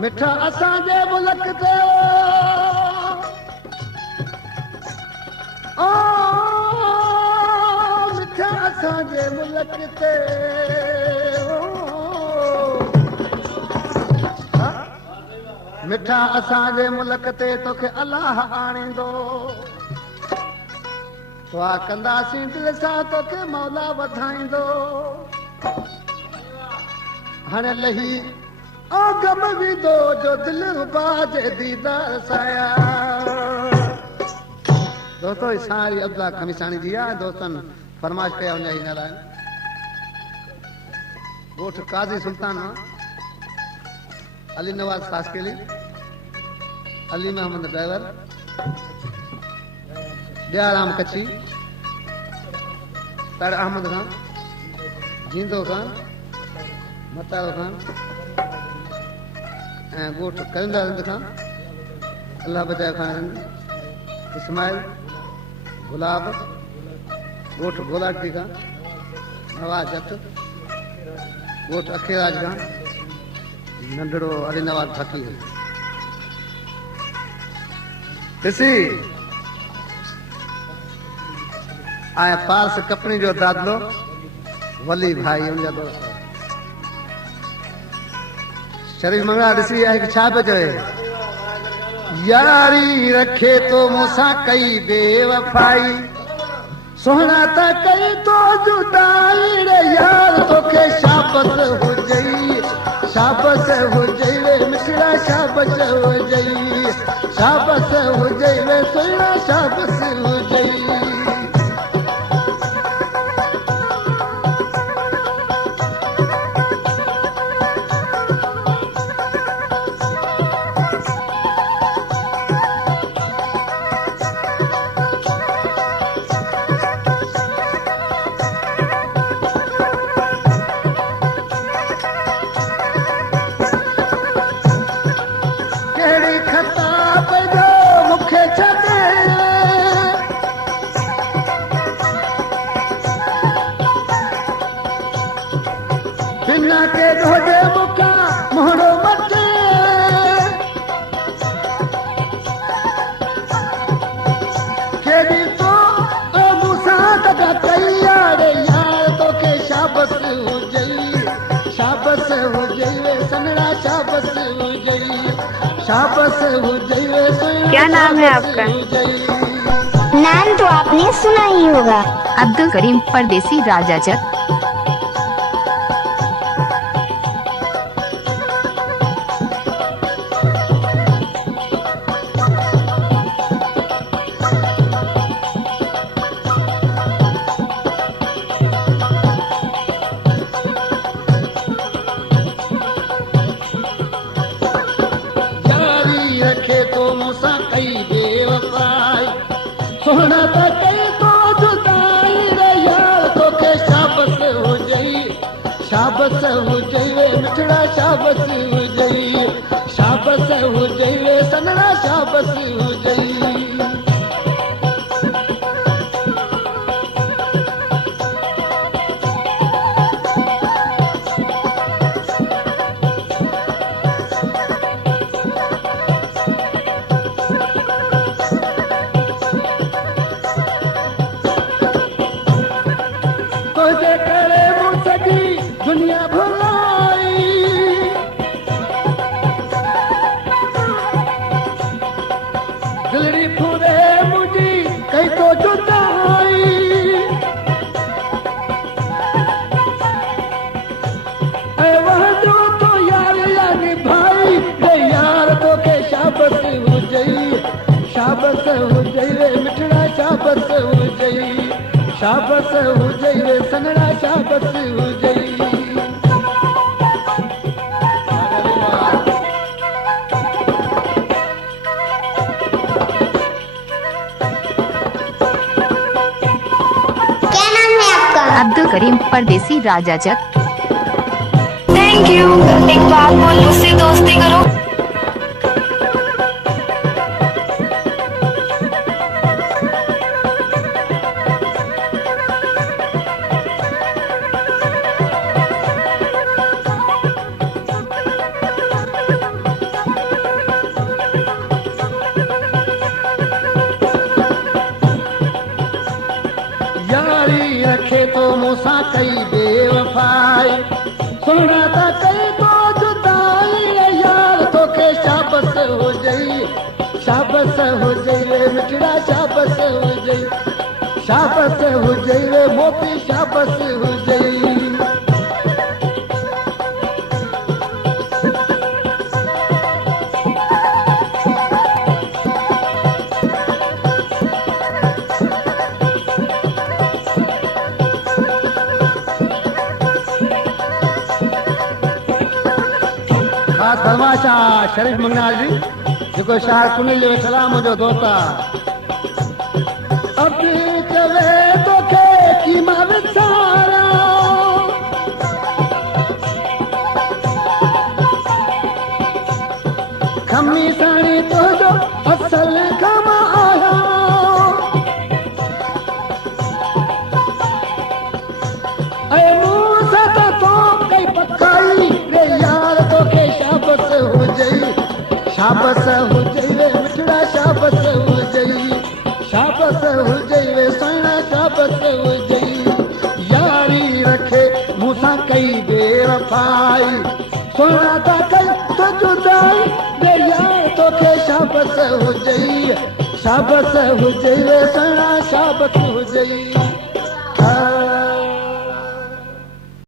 मिठा असांजे मुल्क ते मिठा असांजे मुल्क ते मिठा असांजे मुल्क ते तोखे अलाह आणींदो दुआ कंदासीं दिलि सां तोखे मौला वधाईंदो हाणे लही ओ गम विदो जो दिल बाज दीदार साया दोस्तों सारी अब्दुल्ला खमीसानी जी आहे दोस्तनि फरमाइश कया वञा हिन लाइ ॻोठ काज़ी सुल्तान अली नवाज ताशकेली अली मोहम्मद ड्राइवर दयाराम कच्छी तार अहमद खान जींदो खान मतारो खान ॻोठ करिंदा रिंद खान अल्लाह बचाए खान रिंद इस्माइल गुलाब ॻोठ गोलाटी खान नवाज जत ॻोठ अखेराज खान नंढड़ो अली नवाज फकीर ॾिसी ऐं पास कपड़ी जो दादलो वली भाई उनजा दोस्त शरीफ मंगड़ा ॾिसी आहे छा पियो चवे यारी रखे तो मूंसां कई बेवफाई सोहना त कई तो जुदाई रे यार तोखे शाबत हुजई शाबत हुजई रे मिठड़ा शाबत हुजई शाबत हुजई रे सोहना शाबत हुजई क्या नाम है आपका? नाम तो आपने सुना ही होगा। अब्दुल करीम परदेसी राजा जत। सोहना त कई तो जुदाई रे यार तोखे शाबत हुजई शाबत हुजई रे मिठड़ा शाबत हुजई शाबत हुजई रे सनड़ा शाबत हुजई दुनिया भुलाई दिलड़ी फूरे मुझी कई तो जुदाई वहदो तो यार यानी भाई रे यार तो के शाबत हुजई शाबत हुजई रे मिठड़ा शाबत हुजई शाबत हुजई रे सनड़ा शाबत हुजई अब्दुल करीम परदेसी राजा जत। Thank you. एक बात बोल, मुझसे दोस्ती करो। यारी रखे तो मूंसां कई बेवफाई सोना त कई तो जुदाई यार तोखे शाबस हुजई शाबस हुजई रे मिठड़ा शाबस हुजई शाबस हुजई रे मोती शाबस हुजई तमाशा शरीफ मंगनाल जी जेको शाह सुनील जो सलाम मुंहिंजो दोस्त अब चवे तोखे की मां विसारा खमी साणी तुंहिंजो असल कम आया ऐं मूं सां त तो कई पकाई रे यार तोखे शाबस हुजई शाबस हुजई वे मिठड़ा शाबस हुजई शाबस हुजई वे सुहिणा शाबस हुजई यारी रखे मूंसां कई बेवफाई सुहिणा त कई तो जुदाई रे यार तोखे शाबस हुजई शाबस हुजई वे सुहिणा शाबस हुजई